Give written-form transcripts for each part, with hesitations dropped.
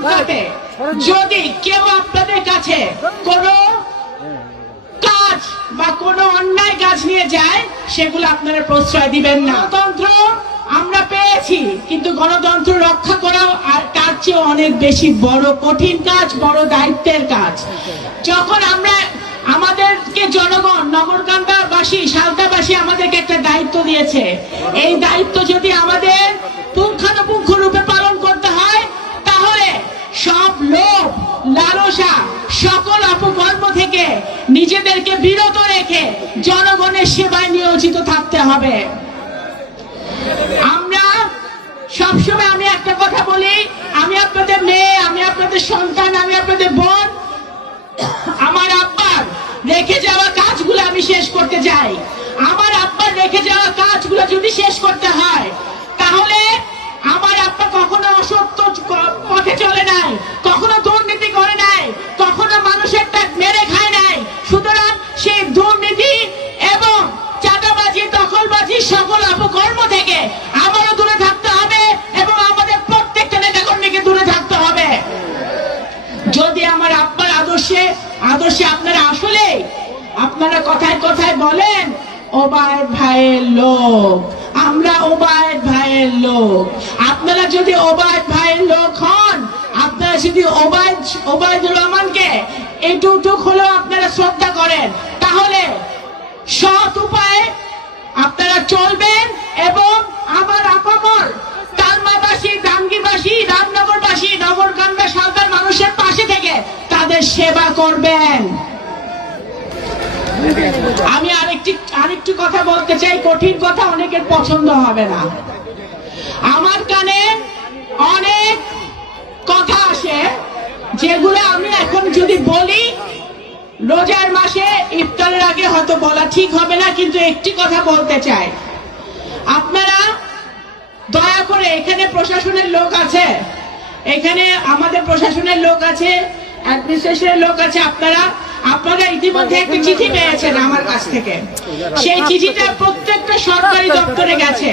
অবস্থাতে যদি কেউ আপনাদের কাছে কোনো কাজ বা কোনো অন্যায় কাজ নিয়ে যায়, সেগুলো আপনারা প্রশ্রয় দিবেন না। গণতন্ত্র আমরা পেয়েছি, কিন্তু গণতন্ত্র রক্ষা করা আর তার চেয়ে অনেক বেশি বড় কঠিন কাজ, বড় দায়িত্বের কাজ। যখন আমরা আমাদেরকে জনগণ, নগরকান্দাবাসী, সালতাবাসী আমাদেরকে একটা দায়িত্ব দিয়েছে, এই দায়িত্ব যদি আমাদের পুঙ্খানুপুঙ্খ রূপে পালন করতে হয়, তাহলে সব লোভ, লালসা, সকল অপকর্ম থেকে নিজেদেরকে বিরত রেখে জনগণের সেবায় নিয়োজিত থাকতে হবে। আমরা সবসময়, আমি একটা কথা বলি, আমি আপনাদের মেয়ে, আমি আপনাদের সন্তান, আমি আপনাদের বোন। আমার আব্বার রেখে যাওয়া কাজগুলো আমি শেষ করতে চাই। আমার আব্বার রেখে যাওয়া কাজগুলো যদি শেষ করতে হয়, তাহলে আমার আব্বা কখনো অসত্য পথে চলে নাই, কখনো দুর্নীতি করে নাই, কখনো মানুষের টাকা মেরে খায় নাই। সুতরাং সেই দুর্নীতি এবং চাঁদাবাজি, দখলবাজি, সকল অপকর্ম থেকে আমারও দূরে থাকতে হবে এবং আমাদের প্রত্যেকটা নেতাকর্মীকে দূরে থাকতে হবে। যদি আমার আব্বার আদর্শে আপনারা আসলে, আপনারা কথায় কথায় বলেন ওবায়দ ভাইয়ের লোক, আমরা ওবায়দ ভাইয়ের লোক। আপনারা যদি ওবায়দ ভাইয়ের লোক হন, আপনারা যদি ওবায়দুর রহমানকে এইটুক হলেও আপনারা শ্রদ্ধা করেন, তাহলে সৎ উপায়ে আপনারা চলবেন এবং আমার আপামর তালমাবাসী, ডাঙ্গিবাসী, রামনগরবাসী, নগরকান্দা, সালতার মানুষের পাশে থেকে তাদের সেবা করবেন। আমি আরেকটি কথা বলতে চাই, কঠিন কথা অনেকের পছন্দ হবে না। আমার কানে অনেক কথা আসে, যেগুলো আমি এখন যদি বলি, রোজার মাসে ইফতারের আগে হয়তো বলা ঠিক হবে না, কিন্তু একটি কথা বলতে চাই। আপনারা দয়া করে, এখানে প্রশাসনের লোক আছে, এখানে আমাদের প্রশাসনের লোক আছে, অ্যাডমিনিস্ট্রেশনের লোক আছে, আপনারা ইতিমধ্যে একটা চিঠি পেয়েছেন আমার কাছ থেকে। সেই চিঠিটা প্রত্যেকটা সরকারি দপ্তরে গেছে।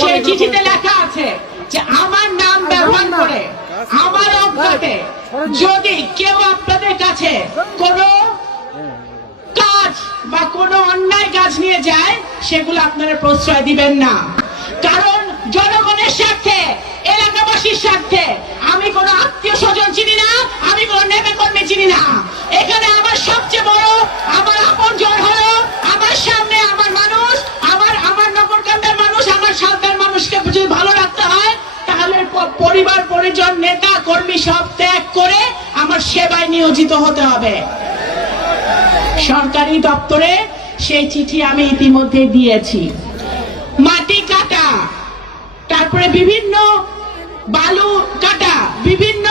সেই চিঠিতে লেখা আছে যে আমার নাম ব্যবহার করে আমার অজ্ঞাতে যদি কেউ আপনাদের কাছে কোনো কাজ বা কোনো অন্যায় কাজ নিয়ে যায়, সেগুলো আপনারা প্রশ্রয় দিবেন না। কারণ জনগণের স্বার্থে, এলাকাবাসীর স্বার্থে আমি কোনো আত্মীয় স্বজন চিনি না, আমি কোনো নেতা কর্মী চিনি না। এখানে আমার সবচেয়ে বড়, আমার আপনজন হলো আমার সামনে আমার মানুষ, আমার নগরকান্দার মানুষ, আমার সালতার মানুষকে যদি ভালো রাখতে হয়, তাহলে পরিবার, পরিজন, নেতা কর্মী সব ত্যাগ করে আমার সেবায় নিয়োজিত হতে হবে। সরকারি দপ্তরে সেই চিঠি আমি ইতিমধ্যে দিয়েছি। মাটি কাটা, তারপরে বিভিন্ন বালু কাটা, বিভিন্ন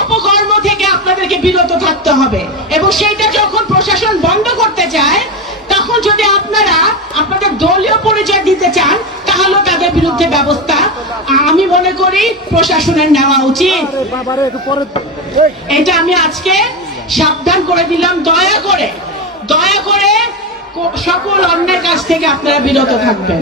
অপকর্ম থেকে আপনাদেরকে বিরত থাকতে হবে এবং সেইটা যখন প্রশাসন বন্ধ করতে চায়, তখন যদি আপনারা আপনাদের দলীয় পরিচয় দিতে চান, তাহলে তাদের বিরুদ্ধে ব্যবস্থা আমি মনে করি প্রশাসনের নেওয়া উচিত। এটা আমি আজকে সাবধান করে দিলাম। দয়া করে সকল অন্যের কাছ থেকে আপনারা বিরত থাকবেন।